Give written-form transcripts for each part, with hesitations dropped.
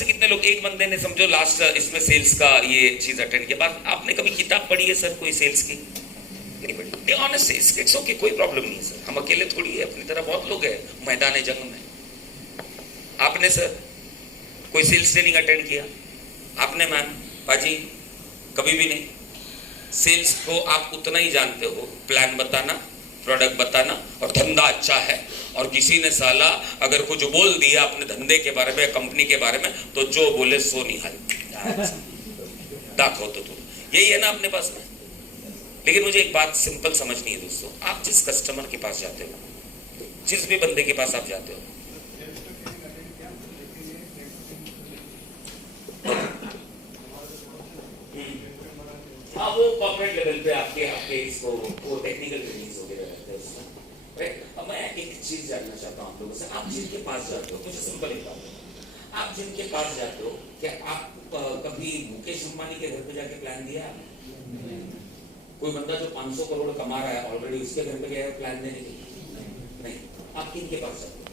से कितने लोग, एक बंदे ने समझो लास्ट इसमें सेल्स का ये चीज अटेंड किया, बात आपने कभी किताब पढ़ी है सर कोई सेल्स की? नहीं पढ़ी। बी ऑनेस्ट, इट्स ओके, कोई प्रॉब्लम नहीं है सर, हम अकेले थोड़ी है, अपनी तरह बहुत लोग हैं मैदान जंग में। आपने सर कोई सेल्स ट्रेनिंग अटेंड किया? आपने मैम, बाजी, कभी भी नहीं। सेल्स को आप उतना ही जानते हो, प्लान बताना, प्रोडक्ट बताना, और धंधा अच्छा है, और किसी ने साला अगर कुछ बोल दिया अपने धंधे के बारे में, कंपनी के बारे में, तो जो बोले सो निहाल दाखो तो तुम, यही है ना अपने पास में। लेकिन मुझे एक बात सिंपल समझनी है दोस्तों, आप जिस कस्टमर के पास जाते हो, जिस भी बंदे के पास आप जाते हो, हाँ वो कॉर्पोरेट लेवल पे आपके इसको वो टेक्निकल ट्रेनिंग्स वगैरह रहते हैं उसमें, राइट। अब मैं एक चीज जानना चाहता हूँ आप लोगों से, आप जिनके पास जाते हो, मुझे सिंपल एक बात, आप जिनके पास जाते हो, क्या आप कभी मुकेश अंबानी के घर पे जाके प्लान दिया? कोई बंदा जो 500 करोड़ कमा रहा है ऑलरेडी, उसके घर पे गया है प्लान देने के लिए? नहीं। आप किनके पास जाते हो?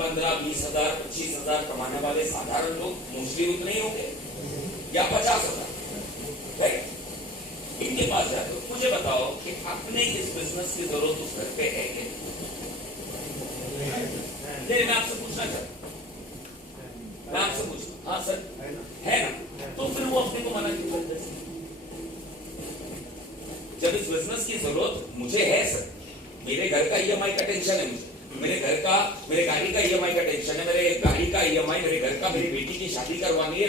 15-20,000 25,000 कमाने वाले साधारण लोग, मोस्टली उतने ही होंगे, या 50,000, राइट। इनके पास जाते हो, मुझे बताओ कि अपने इस बिजनेस की जरूरत उस घर पे है कि नहीं? मैं आपसे पूछना चाहता हूं, मैं आपसे पूछूं, हाँ सर है ना, तो फिर वो अपने को मना क्यों करते हैं? जब इस बिजनेस की जरूरत मुझे है सर, मेरे घर का ईएमआई का टेंशन है मुझे, मेरे गाड़ी का ईएमआई का टेंशन है, मेरे गाड़ी का ईएमआई, मेरे घर का, मेरी बेटी की शादी करवानी है,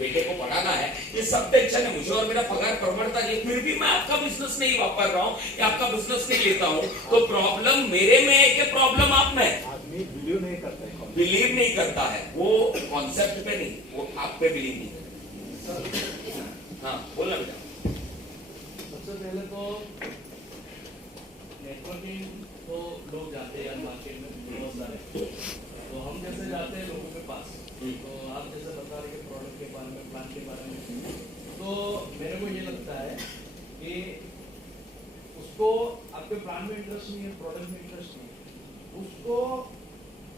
बेटे को पढ़ाना है, ये सब टेंशन है मुझे, और मेरा पगार परवड़ता नहीं, फिर भी मैं आपका बिजनेस नहीं वापर रहा हूँ या आपका बिजनेस नहीं लेता हूँ, तो प्रॉब्लम मेरे में है कि प्रॉब्लम आप में? आदमी बिलीव नहीं करता है, वो कॉन्सेप्ट पे नहीं, वो आप पे बिलीव नहीं करता। हाँ बोलना बेटा। सबसे पहले तो नेटवर्किंग तो लोग जाते हैं मार्केट में बहुत सारे, तो हम जैसे जाते हैं लोगों के पास, तो आप जैसे बता रहे हैं प्रोडक्ट के बारे में, प्लान के बारे में, तो मेरे को ये लगता है कि उसको आपके प्लान में इंटरेस्ट नहीं है, प्रोडक्ट में इंटरेस्ट नहीं है, उसको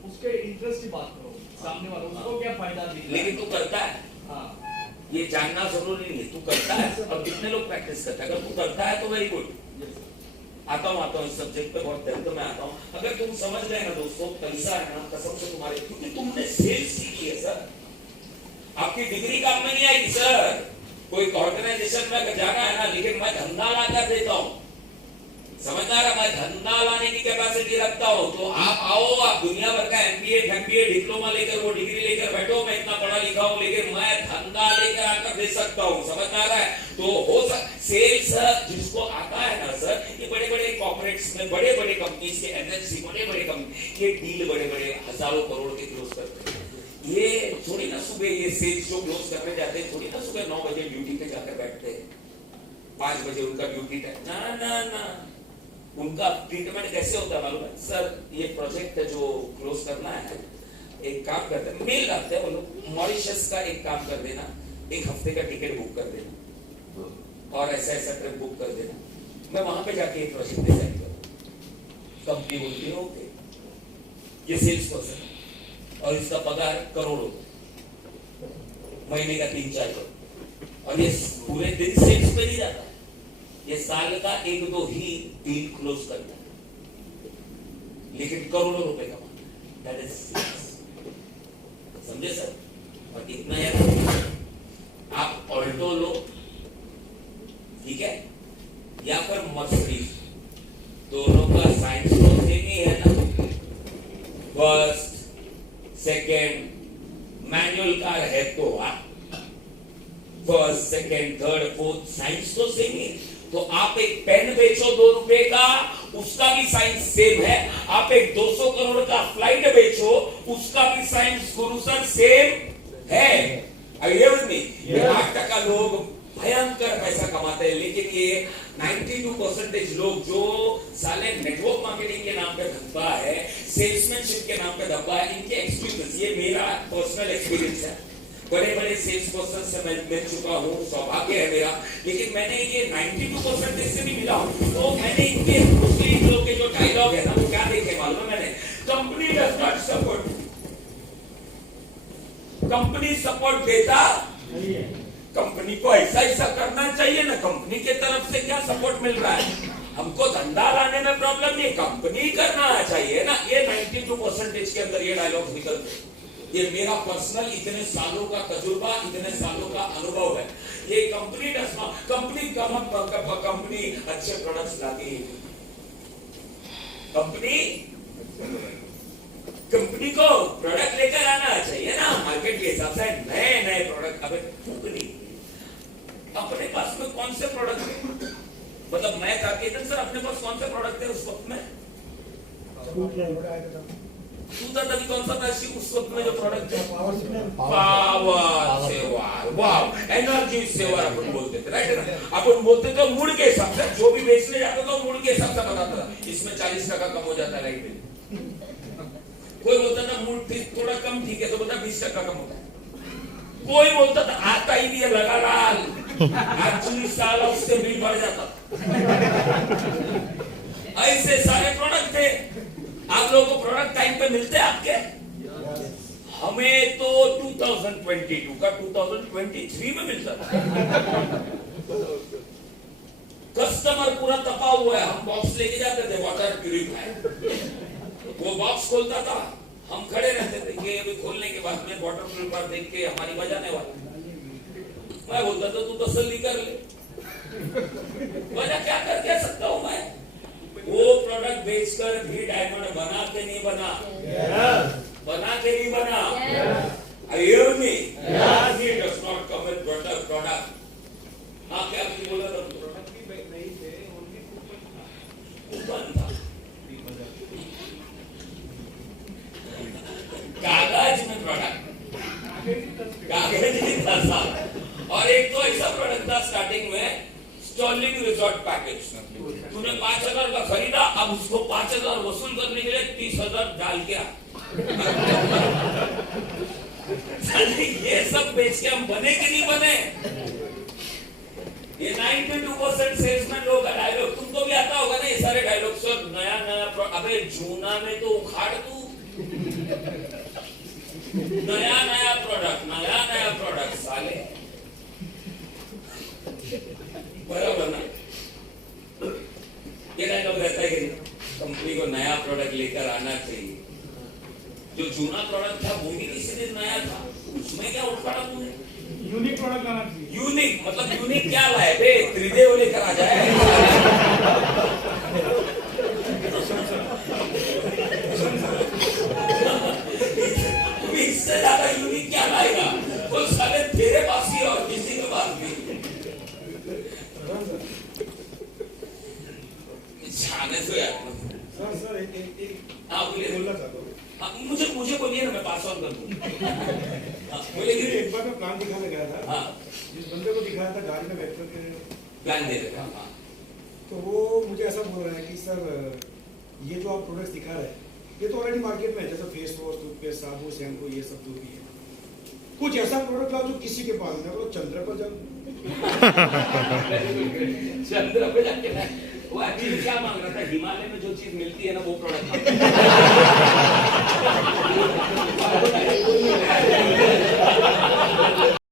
उसके इंटरेस्ट की बात करो, सामने वाला उसको क्या फायदा दिख रहा है। लेकिन तू करता है, हाँ ये जानना जरूरी नहीं है, तू करता है, और कितने लोग प्रैक्टिस करते हैं? अगर तू करता है तो वेरी गुड। आता हूँ इस सब्जेक्ट पे बहुत दर्द में आता हूँ। अगर तुम समझ गए ना दोस्तों, पैसा है ना कसम से तुम्हारे, क्योंकि तुमने सेल्स सीखी है सर, आपकी डिग्री काम में नहीं आएगी सर। कोई ऑर्गेनाइजेशन में जाना है ना, लेकिन मैं धंधा ला कर देता हूँ, समझदार है, मैं धंधा लाने की कैपेसिटी रखता हूँ। तो आप आओ, आप दुनिया भर का एमबीए डिप्लोमा लेकर, वो डिग्री लेकर बैठो, मैं इतना पढ़ा लिखा हूँ, लेकिन मैं धंधा लेकर आकर दे सकता हूँ, समझदार है। तो हो सेल्स जिसको आता है ना सर, ये बड़े बड़े कॉर्पोरेट्स में, बड़े बड़े कंपनीज के एमएनसी, बड़े बड़े कंपनी ये डील बड़े बड़े हजारों करोड़ के क्लोज करते हैं। ये थोड़ी ना सुबह ये सेल्स जो क्लोज करने जाते हैं, थोड़ी ना सुबह 9 बजे ड्यूटी पे जाकर बैठते हैं, 5 बजे उनका ड्यूटी टाइम, ना ना ना। उनका ट्रीटमेंट कैसे होता है मालूम है सर? ये प्रोजेक्ट जो क्लोज करना है, एक काम करते हैं, मेल करते हैं वो लोग, मॉरिशस का एक काम कर देना, 1 हफ्ते का टिकट बुक कर देना, और ऐसा ऐसा ट्रिप बुक कर देना, मैं वहां पे जाके एक प्रोजेक्ट डिजाइन करूँ। कंपनी बोलती है ओके, ये सेल्स पर्सन, और इसका पगार करोड़ों, महीने का 3-4 करोड़, और ये पूरे दिन सेल्स पे नहीं जाता, ये साल का 1-2 ही डील क्लोज करता है, लेकिन करोड़ों रुपए कमाता है। दैट इज सेल्स, समझे सर? और इतना यार, आप ऑल्टो लो, ठीक है, या फिर मर्सिडीज, दोनों का साइंस तो सेम ही है ना। फर्स्ट सेकेंड मैनुअल कार है तो first second third fourth science तो सेम ही है। तो आप एक पेन बेचो 2 रुपए का, उसका भी साइंस सेम है। आप एक 200 करोड़ का फ्लाइट बेचो, उसका भी साइंस गुरु सर सेम है। ये 8% लोग भयंकर पैसा कमाते हैं, लेकिन ये 92% लोग जो साले नेटवर्क मार्केटिंग के नाम पे धब्बा है, सेल्समैनशिप के नाम पे धब्बा है, इनके एक्सपीरियंस, ये मेरा पर्सनल एक्सपीरियंस है। बड़े बड़े सेल्स पर्सन से मैं मिल चुका हूँ, सौभाग्य है मेरा, लेकिन मैंने ये 92% से भी मिला हूँ। तो मैंने इनके लोग के जो डायलॉग है ना, वो क्या देखे मालूम है? मैंने company company does not support, company support देता नहीं है। कंपनी को ऐसा ऐसा करना चाहिए ना, कंपनी के तरफ से क्या सपोर्ट मिल रहा है? हमको धंधा लाने में प्रॉब्लम नहीं, कंपनी करना चाहिए ना। ये 92% के अंदर ये डायलॉग निकलते, ये मेरा पर्सनल इतने सालों का तजुर्बा, इतने सालों का अनुभव है। ये कंपनी कंपनी अच्छे प्रोडक्ट्स लाती है, कंपनी को प्रोडक्ट लेकर आना चाहिए ना मार्केट के हिसाब से, नए नए प्रोडक्ट। अबे कंपनी अपने पास में कौन से प्रोडक्ट है? मतलब मैं केतन सर अपने पास कौन से प्रोडक्ट है उस वक्त में? तू था तभी कौन सा था उस वक्त में जो प्रोडक्ट है? पावर सेवर, वाह, एनर्जी सेवर अपन बोलते थे, राइट ना? अपन बोलते थे मूड के हिसाब से, जो भी बेचने जाता था मूड के हिसाब से बताता था, इसमें 40% कम हो जाता है लाइट बिल। कोई बोलता था मूड थोड़ा कम ठीक है, तो बोलता 20% कम होता है। कोई बोलता था आता ही नहीं है लगा लाल, एक्चुअली साला उससे बिल बढ़ जाता। ऐसे सारे प्रोडक्ट थे। आप लोगों को प्रोडक्ट टाइम पे मिलते हैं आपके? हमें तो 2022 का 2023 में मिलता था। कस्टमर पूरा तपा हुआ है, हम बॉक्स लेके जाते थे वाटर प्यूरिफायर, वो बॉक्स खोलता था, हम खड़े रहते थे कि अभी खोलने के बाद में वाटर प्यूरिफायर देख के हमारी बजाने वाला। मैं बोलता था तू तसल्ली कर ले, वजह क्या कर सकता हूं मैं? वो प्रोडक्ट बेचकर भी डायमंड बना के नहीं बना, बना के नहीं बना। I hear me? He does not come with product. हाँ क्या बोला था? प्रोडक्ट भी नहीं थे, उनकी कूपन था, कागज में प्रोडक्ट, कागज ही था। और एक तो ऐसा प्रोडक्ट था स्टार्टिंग में, स्टॉलिंग रिजॉर्ट पैकेज। तूने 5,000 का खरीदा, अब उसको 5,000 वसूल करने के लिए 30,000 डाल के ये सब बेच के हम बने कि नहीं बने? ये 92% सेल्समैन लोगों का डायलॉग तुमको भी आता होगा ना, ये सारे डायलॉग। सर नया नया अबे जूना में तो उखाड़ तू, नया प्रोडक्ट साले, बराबर ना? ये डायलॉग रहता है कि कंपनी को नया प्रोडक्ट लेकर आना चाहिए। जो जूना प्रोडक्ट था वो भी किसी दिन नया था, उसमें क्या उठाड़ा तूने? यूनिक प्रोडक्ट लाना चाहिए। यूनिक मतलब यूनिक क्या लाए बे? त्रिदेव लेकर आ जाए। इससे ज्यादा यूनिक क्या लाएगा? वो साले तेरे पास ही और किसी के पास भी छाने से यार। सर एक हाँ बोलना चाहता हूँ। मुझे बोलिए ना, मैं पास ऑन कर दूँ। एक बार मैं प्लान दिखाने गया था। हाँ, जिस बंदे को दिखाया था गाड़ी में बैठ कर प्लान दे रहे थे। हाँ, तो वो मुझे ऐसा बोल रहा है कि सर ये जो आप प्रोडक्ट्स दिखा रहे हैं ये तो ऑलरेडी मार्केट में है, जैसे फेस वॉश, टूथपेस्ट, साबुन, शैम्पू, ये सब जो भी है। कुछ ऐसा प्रोडक्ट लाओ जो किसी के पास नहीं है। चंद्र पर जब चंद्र पे जाके ना, वो एक्चुअली क्या मांग रहा था? हिमालय में जो चीज मिलती है ना वो प्रोडक्ट।